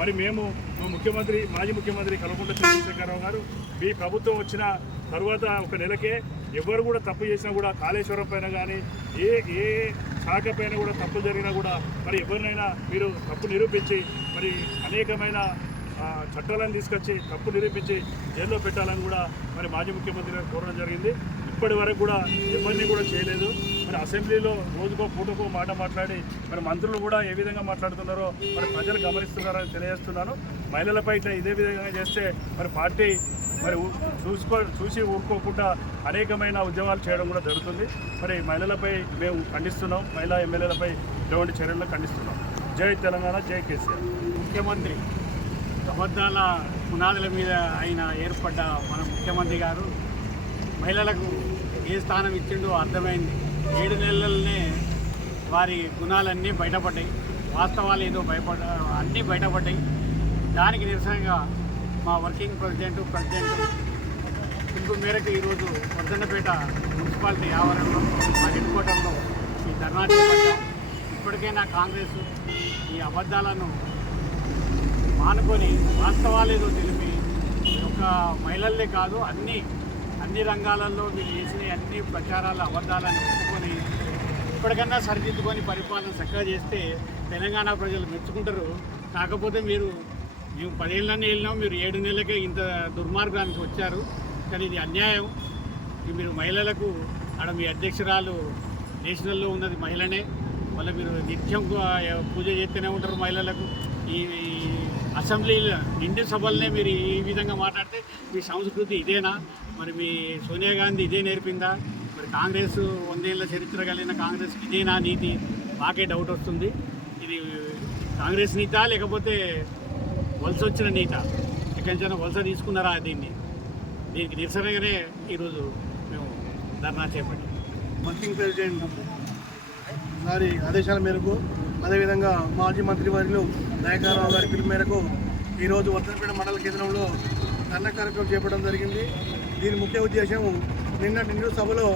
మరి మేము ముఖ్యమంత్రి మాజీ ముఖ్యమంత్రి కల్వకుంట్ల చంద్రశేఖరరావు గారు మీ ప్రభుత్వం వచ్చిన తర్వాత ఒక నెలకే ఎవరు కూడా తప్పు చేసినా కూడా కాళేశ్వరం పైన కానీ ఏ శాఖ పైన కూడా తప్పులు జరిగినా కూడా మరి ఎవరినైనా మీరు తప్పు నిరూపించి మరి అనేకమైన చట్టాలను తీసుకొచ్చి తప్పు నిరూపించి జైల్లో పెట్టాలని కూడా మరి మాజీ ముఖ్యమంత్రి గారు కోరడం జరిగింది. ఇప్పటి వరకు కూడా ఎవరిని కూడా చేయలేదు. మరి అసెంబ్లీలో రోజుకో పూటకో మాట మాట్లాడి మరి మంత్రులు కూడా ఏ విధంగా మాట్లాడుతున్నారో మరి ప్రజలు గమనిస్తున్నారని తెలియజేస్తున్నాను. మహిళలపై ఇదే విధంగా చేస్తే మరి పార్టీ మరి చూసి ఊరుకోకుండా అనేకమైన ఉద్యమాలు చేయడం కూడా జరుగుతుంది. మరి మహిళలపై మేము ఖండిస్తున్నాం, మహిళా ఎమ్మెల్యేలపై ఇటువంటి చర్యలను ఖండిస్తున్నాం. జై తెలంగాణ, జై కేసీఆర్. ముఖ్యమంత్రి అబద్ధాల పునాదుల మీద ఆయన ఏర్పడ్డ మన ముఖ్యమంత్రి గారు మహిళలకు ఏ స్థానం ఇచ్చిండో అర్థమైంది. 7 నెలలనే వారి గుణాలన్నీ బయటపడ్డాయి, వాస్తవాలు ఏదో అన్నీ బయటపడ్డాయి. దానికి నిరసనగా మా వర్కింగ్ ప్రెసిడెంట్ పిలుపు మేరకు ఈరోజు వర్ధన్నపేట మున్సిపాలిటీ ఆవరణలో మా హెడ్ క్వార్టర్లో ఈ ధర్నా చేపట్టాం. ఇప్పటికైనా కాంగ్రెస్ ఈ అబద్ధాలను మానుకొని వాస్తవాలేదో తెలిపి ఒక మహిళలే కాదు అన్ని రంగాలలో మీరు చేసిన అన్ని ప్రచారాల అబద్ధాలను ఒప్పుకొని ఇప్పటికన్నా సరిదిద్దుకొని పరిపాలన చక్కగా చేస్తే తెలంగాణ ప్రజలు మెచ్చుకుంటారు. కాకపోతే మేము 10 ఏళ్ళనే వెళ్ళినాం, మీరు 7 నెలలకే ఇంత దుర్మార్గానికి వచ్చారు. కానీ ఇది అన్యాయం. మీరు మహిళలకు ఆడ మీ అధ్యక్షురాలు నేషనల్లో ఉన్నది మహిళనే, మళ్ళీ మీరు నిత్యం పూజ చేస్తూనే ఉంటారు మహిళలకు. ఈ అసెంబ్లీలో నిండు సభలనే మీరు ఈ విధంగా మాట్లాడితే మీ సంస్కృతి ఇదేనా? మరి మీ సోనియా గాంధీ ఇదే నేర్పిందా? మరి కాంగ్రెస్ 100 ఏళ్ళ చరిత్ర కలిగిన కాంగ్రెస్ ఇదేనా నీతి? మాకే డౌట్ వస్తుంది. ఇది కాంగ్రెస్ నీతా లేకపోతే వలస వచ్చిన నీత? ఎక్కడి నుంచైనా వలస తీసుకున్నారా? దీనికి నిరసనగానే ఈరోజు మేము ధర్నా చేపట్టాం. వర్కింగ్ ప్రెసిడెంట్ గారి ఆదేశాల మేరకు, అదేవిధంగా మాజీ మంత్రివర్యులు నాయకరావు గారి పిలుపు మేరకు ఈరోజు వర్ధన్నపేట మండల కేంద్రంలో ధర్నా కార్యక్రమం చేపట్టడం జరిగింది. దీని ముఖ్య ఉద్దేశం నిండు సభలో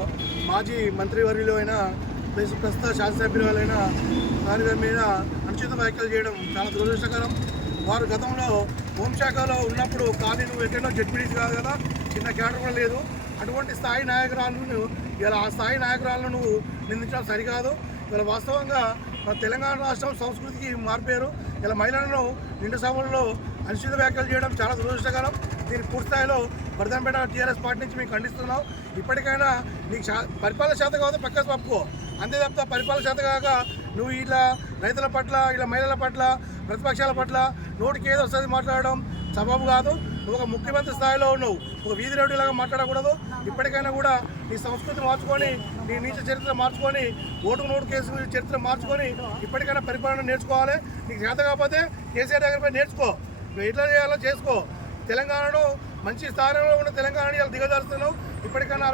మాజీ మంత్రివర్యులు అయిన ప్రస్తుత శాసనసభ్యులైన వారి మీద అనుచిత వ్యాఖ్యలు చేయడం చాలా దురదృష్టకరం. వారు గతంలో హోంశాఖలో ఉన్నప్పుడు కానీ నువ్వు ఎక్కడో జడ్పీటీసీ కాదు కదా, చిన్న క్యాడర్ కూడా లేదు. అటువంటి స్థాయి నాయకురాలను ఇలా ఆ స్థాయి నాయకురాలను నువ్వు నిందించడం సరికాదు. ఇలా వాస్తవంగా మన తెలంగాణ రాష్ట్రం సంస్కృతికి మారిపోయారు. ఇలా మహిళలను నిండు సభల్లో అనుచిత వ్యాఖ్యలు చేయడం చాలా దురదృష్టకరం. దీన్ని పూర్తిస్థాయిలో వర్ధన్నపేట టీఆర్ఎస్ పార్టీ నుంచి మేము ఖండిస్తున్నాం. ఇప్పటికైనా నీకు పరిపాలన శాతం కాదు పక్క తప్పుకో, అంతే తప్ప పరిపాలన శాతం కాక నువ్వు ఇలా రైతుల పట్ల, ఇలా మహిళల పట్ల, ప్రతిపక్షాల పట్ల నోటికి ఏదో వస్తుంది మాట్లాడడం సబబు కాదు. నువ్వు ఒక ముఖ్యమంత్రి స్థాయిలో ఉన్నావు, ఒక వీధి రౌడీలాగా మాట్లాడకూడదు. ఇప్పటికైనా కూడా నీ సంస్కృతి మార్చుకొని, నీ నీచ చరిత్ర మార్చుకొని, ఓటు కేసు చరిత్ర మార్చుకొని ఇప్పటికైనా పరిపాలన నేర్చుకోవాలి. నీకు చేత కాకపోతే కేసీఆర్ దగ్గర నేర్చుకో, నువ్వు ఎట్లా చేయాలో చేసుకో. తెలంగాణను మంచి స్థానంలో ఉన్న తెలంగాణని ఇలా దిగజారుస్తున్నావు. ఇప్పటికైనా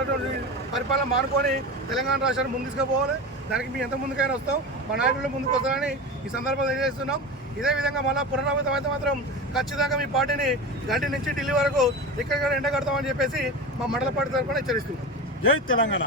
పరిపాలన మానుకొని తెలంగాణ రాష్ట్రాన్ని ముందు తీసుకుపోవాలి. దానికి మీ ఎంత ముందుకైనా వస్తాం, మా నాయకులు ముందుకు వస్తారని ఈ సందర్భంగా తెలియజేస్తున్నాం. ఇదే విధంగా మళ్ళీ పునరావృతం అయితే మాత్రం ఖచ్చితంగా మీ పార్టీని గంటి నుంచి ఢిల్లీ వరకు ఎక్కడికైనా ఎండగడతామని చెప్పేసి మా మండల పార్టీ తరఫున హెచ్చరిస్తున్నాం. జై తెలంగాణ.